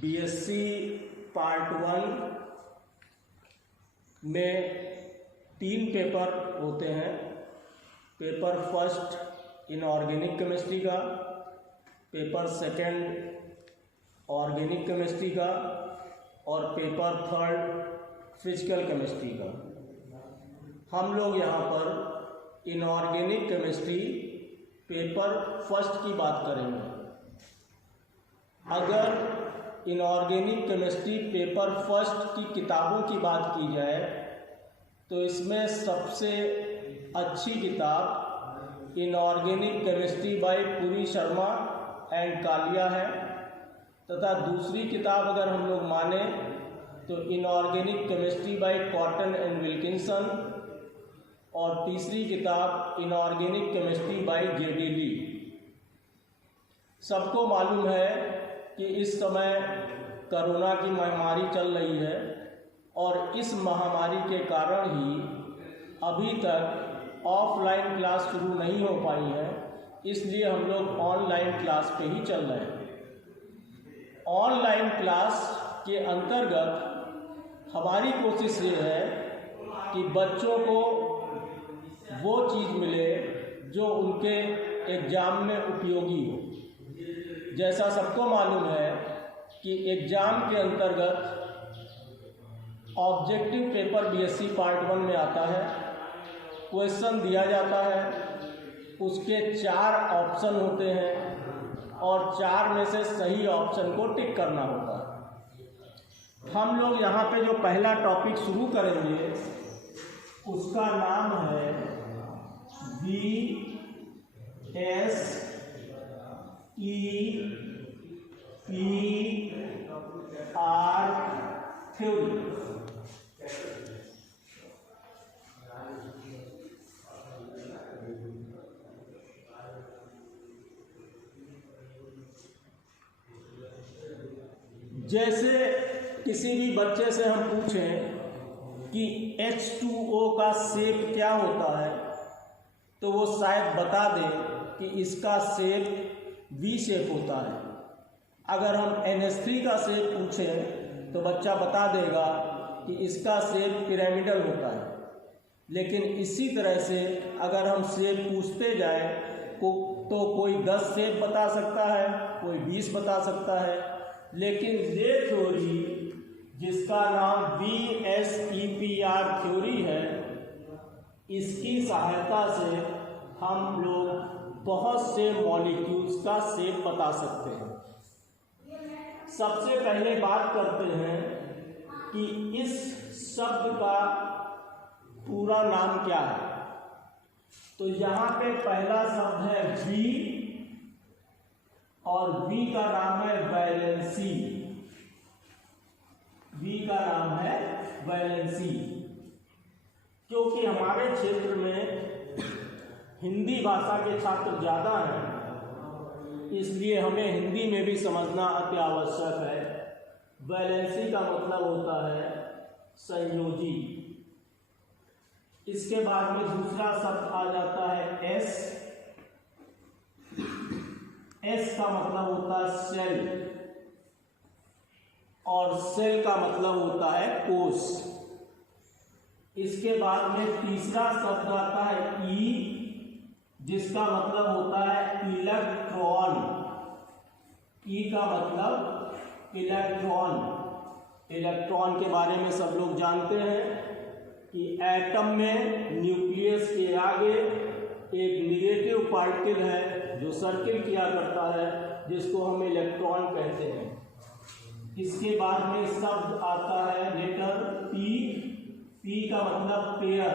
BSc part 1 में 3 paper होते हैं। पेपर फर्स्ट इनऑर्गेनिक केमिस्ट्री का, पेपर सेकंड ऑर्गेनिक केमिस्ट्री का और पेपर थर्ड फिजिकल केमिस्ट्री का। हम लोग यहाँ पर इनऑर्गेनिक केमिस्ट्री पेपर फर्स्ट की बात करेंगे। अगर इनऑर्गेनिक केमिस्ट्री पेपर फर्स्ट की किताबों की बात की जाए तो इसमें सबसे अच्छी किताब inorganic chemistry by Puri Sharma and Kalia है, तथा दूसरी किताब अगर हम लोग माने तो inorganic chemistry by Cotton and Wilkinson, और तीसरी किताब inorganic chemistry by J D Lee. सबको मालूम है कि इस समय कोरोना की महामारी चल रही है और इस महामारी के कारण ही अभी तक ऑफलाइन क्लास शुरू नहीं हो पाई है, इसलिए हम लोग ऑनलाइन क्लास पे ही चल रहे हैं। ऑनलाइन क्लास के अंतर्गत हमारी कोशिश ये है कि बच्चों को वो चीज़ मिले जो उनके एग्ज़ाम में उपयोगी हो। जैसा सबको मालूम है कि एग्ज़ाम के अंतर्गत ऑब्जेक्टिव पेपर बीएससी पार्ट 1 में आता है। क्वेश्चन दिया जाता है, उसके 4 ऑप्शन होते हैं और 4 में से सही ऑप्शन को टिक करना होता है। हम लोग यहाँ पे जो पहला टॉपिक शुरू करेंगे उसका नाम है VSEPR थ्योरी। जैसे किसी भी बच्चे से हम पूछें कि H2O का शेप क्या होता है तो वो शायद बता दे कि इसका शेप V शेप होता है। अगर हम NH3 का शेप पूछें तो बच्चा बता देगा कि इसका शेप पिरामिडल होता है। लेकिन इसी तरह से अगर हम शेप पूछते जाए तो कोई 10 शेप बता सकता है, कोई 20 बता सकता है। लेकिन ये थ्योरी जिसका नाम VSEPR थ्योरी है, इसकी सहायता से हम लोग बहुत से मॉलिक्यूल्स का शेप बता सकते हैं। सबसे पहले बात करते हैं कि इस शब्द का पूरा नाम क्या है। तो यहाँ पे पहला शब्द है V और V का नाम है वैलेंसी। V का नाम है वैलेंसी। क्योंकि हमारे क्षेत्र में हिंदी भाषा के छात्र ज़्यादा हैं, इसलिए हमें हिंदी में भी समझना अति आवश्यक है। वैलेंसी का मतलब होता है संयोजी। इसके बाद में दूसरा शब्द आ जाता है S। S का मतलब होता है सेल, और सेल का मतलब होता है कोश। इसके बाद में तीसरा शब्द आता है E, जिसका मतलब होता है इलेक्ट्रॉन। E का मतलब इलेक्ट्रॉन। इलेक्ट्रॉन के बारे में सब लोग जानते हैं कि एटम में न्यूक्लियस के आगे एक निगेटिव पार्टिकल है जो सर्किल किया करता है, जिसको हम इलेक्ट्रॉन कहते हैं। इसके बाद में शब्द आता है लेटर P। P का मतलब पेयर,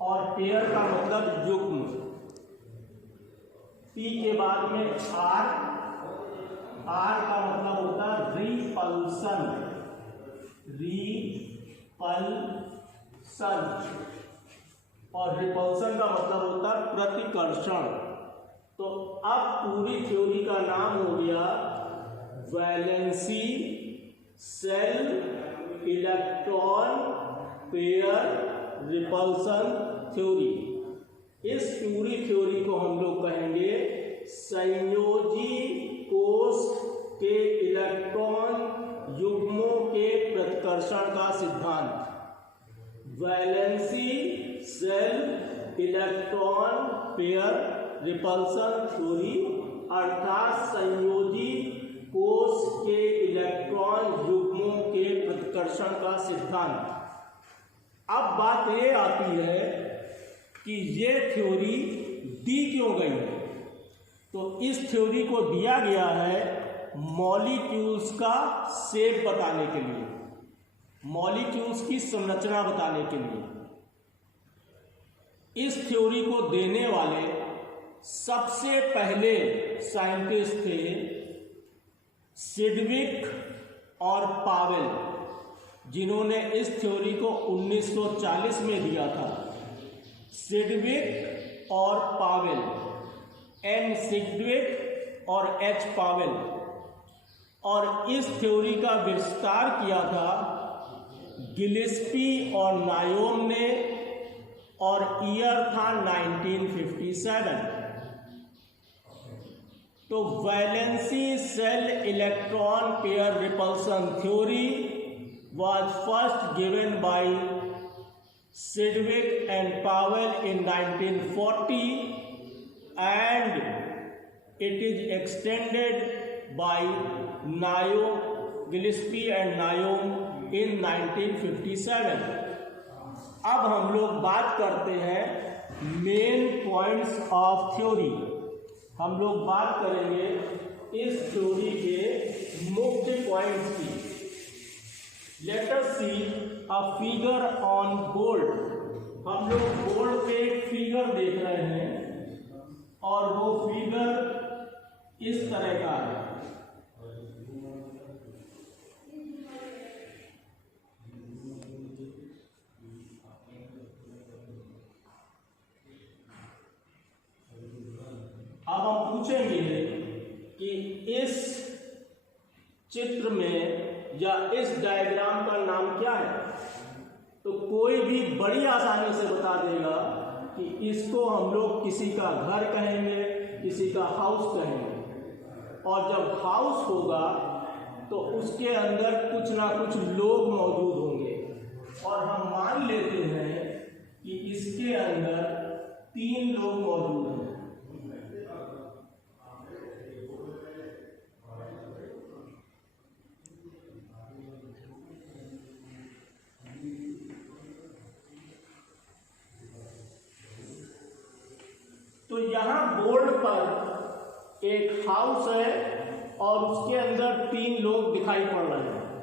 और पेयर का मतलब युग्म। P के बाद में R। R का मतलब होता है रिपल्सन। और रिपल्सन का मतलब होता है प्रतिकर्षण। तो अब पूरी थ्योरी का नाम हो गया valence, shell, electron, pair, repulsion theory. इस पूरी थ्योरी को हम लोग कहेंगे संयोजी कोश के valency shell electron pair repulsion theory, अर्थात संयोजी कोष के इलेक्ट्रॉन युग्मों के प्रतिकर्षण का सिद्धांत। अब बात ये आती है कि ये थ्योरी दी क्यों गई है। तो इस थ्योरी को दिया गया है मॉलिक्यूल्स का शेप बताने के लिए, मॉलिक्यूल्स की संरचना बताने के लिए। इस थ्योरी को देने वाले सबसे पहले साइंटिस्ट थे सिडविक और पावेल, जिन्होंने इस थ्योरी को 1940 में दिया था। सिडविक और पावेल, एम सिडविक और एच पावेल, और इस थ्योरी का विस्तार किया था गिलेस्पी और नायोम ने, और ईयर था 1957। तो valency shell electron pair repulsion theory was first given by Sidgwick and Powell in 1940 and it is extended by Gillespie and Naum in 1957। अब हम लोग बात करते हैं मेन पॉइंट्स ऑफ थ्योरी। हम लोग बात करेंगे इस थ्योरी के मुख्य पॉइंट्स की। Let us see a figure on board। हम लोग बोर्ड पे एक फिगर देख रहे हैं और वो फिगर इस तरह का है। अब हम पूछेंगे कि इस चित्र में या इस डायग्राम का नाम क्या है। तो कोई भी बड़ी आसानी से बता देगा कि इसको हम लोग किसी का घर कहेंगे, किसी का हाउस कहेंगे। और जब हाउस होगा तो उसके अंदर कुछ ना कुछ लोग मौजूद होंगे, और हम मान लेते हैं कि इसके अंदर 3 लोग मौजूद हैं। तो यहां बोर्ड पर एक हाउस है और उसके अंदर 3 लोग दिखाई पड़ रहे हैं।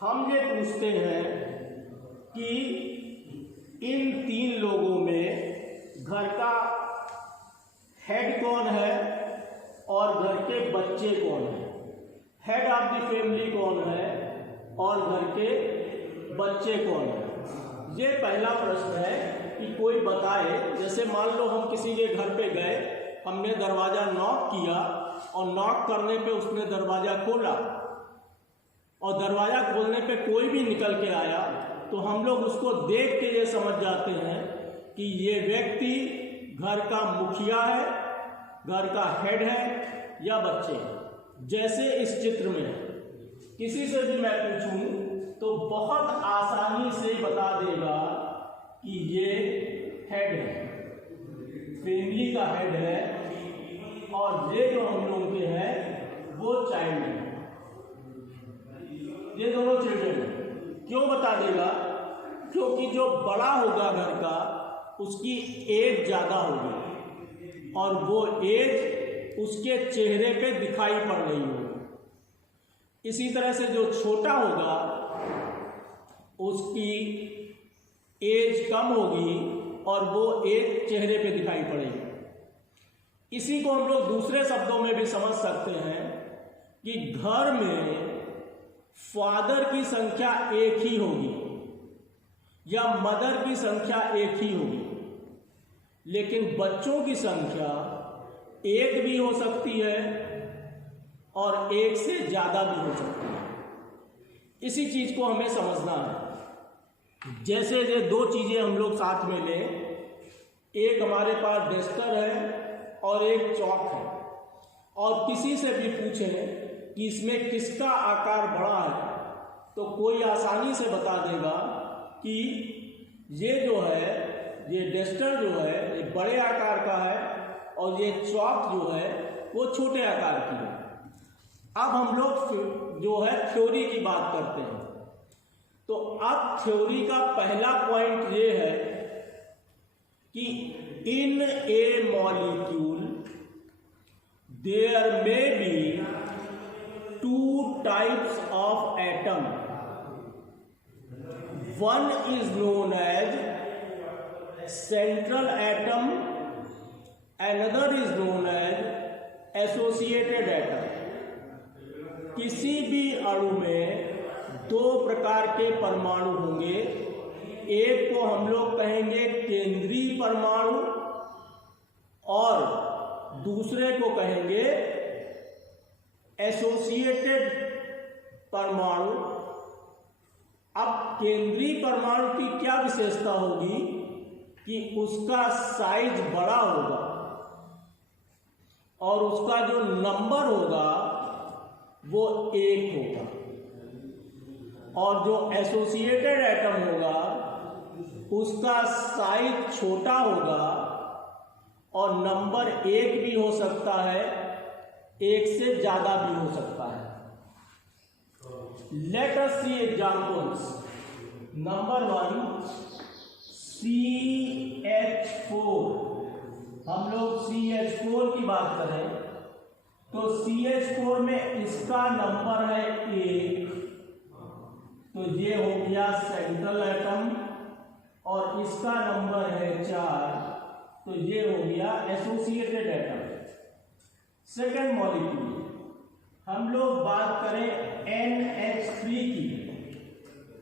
हम ये पूछते हैं कि इन 3 लोगों में घर का हेड कौन है और घर के बच्चे कौन हैं। हेड ऑफ द फैमिली कौन है और घर के बच्चे कौन हैं। ये पहला प्रश्न है कि कोई बताए। जैसे मान लो हम किसी के घर पे गए, हमने दरवाज़ा नॉक किया और नॉक करने पे उसने दरवाज़ा खोला, और दरवाज़ा खोलने पे कोई भी निकल के आया, तो हम लोग उसको देख के ये समझ जाते हैं कि ये व्यक्ति घर का मुखिया है, घर का हेड है या बच्चे हैं। जैसे इस चित्र में किसी से भी मैं पूछूं तो बहुत आसानी से बता देगा कि ये हेड है, फैमिली का हेड है, और ये जो हम लोग के हैं वो चाइल्ड है। ये दोनों चिल्ड्रन है। क्यों बता देगा? क्योंकि जो बड़ा होगा घर का उसकी एज ज़्यादा होगी और वो एज उसके चेहरे पे दिखाई पड़ रही होगी। इसी तरह से जो छोटा होगा उसकी एज कम होगी और वो एज चेहरे पे दिखाई पड़ेगी। इसी को हम लोग दूसरे शब्दों में भी समझ सकते हैं कि घर में फादर की संख्या एक ही होगी या मदर की संख्या एक ही होगी, लेकिन बच्चों की संख्या एक भी हो सकती है और एक से ज़्यादा भी हो सकती है। इसी चीज़ को हमें समझना है। जैसे ये 2 चीज़ें हम लोग साथ में लें, एक हमारे पास डस्टर है और एक चौक है, और किसी से भी पूछें कि इसमें किसका आकार बड़ा है, तो कोई आसानी से बता देगा कि ये जो है, ये डस्टर जो है ये बड़े आकार का है और ये चॉक जो है वो छोटे आकार की है। अब हम लोग जो है थ्योरी की बात करते हैं। तो अब थ्योरी का पहला पॉइंट ये है कि in a molecule there may be two types of atom, one is known as central atom, another is known as associated atom. किसी भी अणु में दो प्रकार के परमाणु होंगे, एक को हम लोग कहेंगे केंद्रीय परमाणु और दूसरे को कहेंगे एसोसिएटेड परमाणु। अब केंद्रीय परमाणु की क्या विशेषता होगी कि उसका साइज बड़ा होगा और उसका जो नंबर होगा वो 1 होगा, और जो एसोसिएटेड एटम होगा उसका साइज छोटा होगा और नंबर 1 भी हो सकता है, 1 से ज्यादा भी हो सकता है। लेट अस सी एग्जांपल्स। Number 1 CH4। हम लोग CH4 की बात करें तो CH4 में इसका नंबर है 1, तो ये हो गया सेंट्रल एटम, और इसका नंबर है 4, तो ये हो गया एसोसिएटेड एटम। सेकेंड मॉलिक्यूल हम लोग बात करें NH3 की,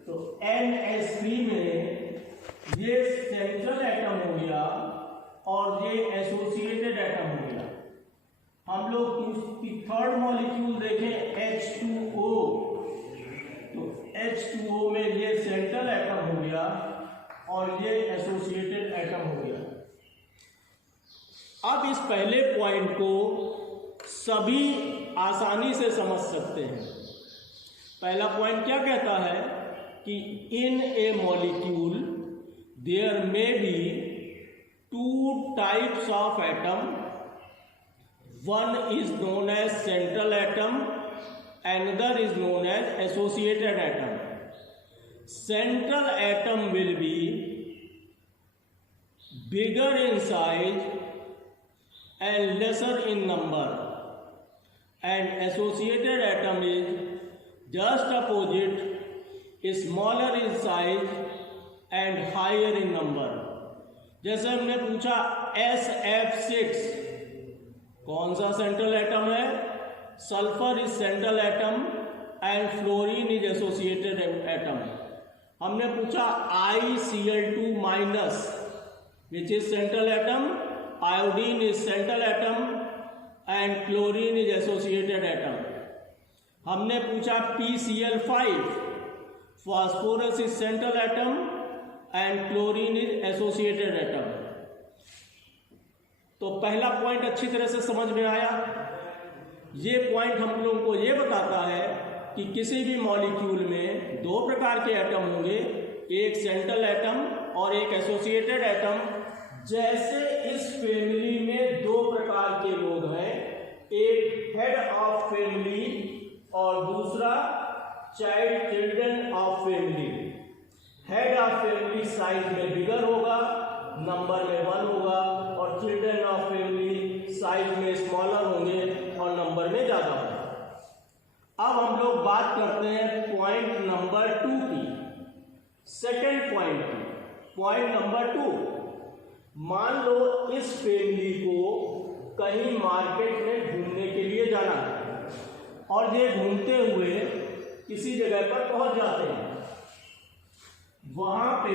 तो NH3 में ये सेंट्रल एटम हो गया और ये एसोसिएटेड एटम हो गया। हम लोग थर्ड मॉलिक्यूल देखें H2O, तो H2O में ये सेंट्रल एटम हो गया और ये एसोसिएटेड एटम हो गया। अब इस पहले पॉइंट को सभी आसानी से समझ सकते हैं। पहला पॉइंट क्या कहता है कि in a molecule there may be two types of atom, one is known as central atom, another is known as associated atom. Central atom will be bigger in size and lesser in number, and associated atom is just opposite, smaller in size and higher in number. जैसे हमने पूछा SF6 कौन सा central atom है? Sulphur is central atom and fluorine is associated atom. हमने पूछा ICl2 minus which is central atom, iodine is central atom and chlorine is associated atom. हमने पूछा PCl5 phosphorus is central atom and chlorine is associated atom. तो पहला point अच्छी तरह से समझ में आया। ये पॉइंट हम लोगों को ये बताता है कि किसी भी मॉलिक्यूल में दो प्रकार के एटम होंगे, एक सेंट्रल एटम और एक एसोसिएटेड एटम। जैसे इस फैमिली में दो प्रकार के लोग हैं, एक हेड ऑफ फैमिली और दूसरा children of family. Head of family size में बिगर होगा, नंबर में 1 होगा, और चिल्ड्रन ऑफ फैमिली साइज में स्मॉलर होंगे और नंबर में ज्यादा होगा। अब हम लोग बात करते हैं पॉइंट नंबर 2 की, सेकेंड पॉइंट की। पॉइंट नंबर 2, मान लो इस फैमिली को कहीं मार्केट में घूमने के लिए जाना है और ये घूमते हुए किसी जगह पर पहुंच जाते हैं। वहां पे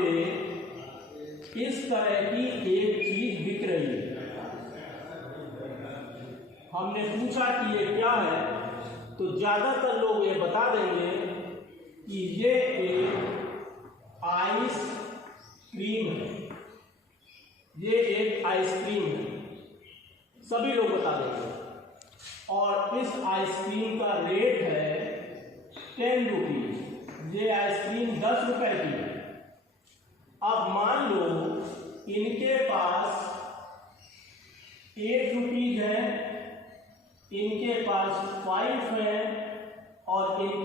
इस तरह की एक चीज बिक रही है। हमने पूछा कि ये क्या है, तो ज्यादातर लोग ये बता देंगे कि ये एक आइस क्रीम है, ये एक आइसक्रीम है, सभी लोग बता देंगे। और इस आइसक्रीम का रेट है 10 रुपीज। ये आइसक्रीम 10 रुपए की है। अब मान लो इनके पास 8 रुपीज है, इनके पास 5 है और इनके